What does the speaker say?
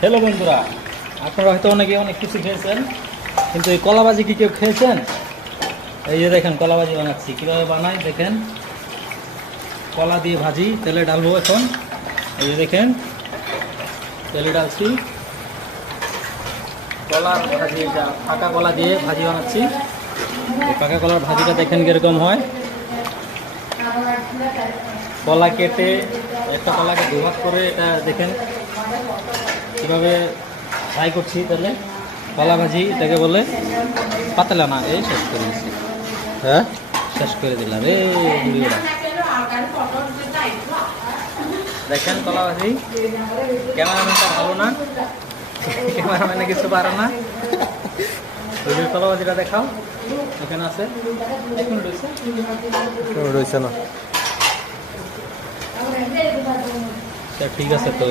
Hello বন্ধুরা, আপনারা হয়তো অনেক কিছু খেয়েছেন, কিন্তু এই কলাবাজি কি কেউ খেয়েছেন? এই যে দেখেন কলাবাজি বানাচ্ছি, কীভাবে বানাই দেখেন। কলা দিয়ে ভাজি, তেলে ডালবো এখন। এই যে দেখেন তেলে ডালছি, কলার ভাজি, এটা পাকা কলা দিয়ে ভাজি বানাচ্ছি। এই পাকা কলার ভাজিটা দেখেন কীরকম হয়। কলা কেটে একটা কলাকে দুভাগ করে এটা দেখেন কীভাবে ফ্রাই করছি। তাহলে কলা ভাজি এটাকে বলে। পাতলা না, এই শেষ করে দিচ্ছি। হ্যাঁ, শেষ করে দিলাম রে বুড়িরা। দেখেন কলা ভাজি, ক্যামেরাম্যানটা ভালো না, ক্যামেরাম্যানে কিছু পারে না। ওই যে কলা ভাজিটা দেখাও, এখানে আছে, এখন রয়েছে না। ঠিক আছে তো।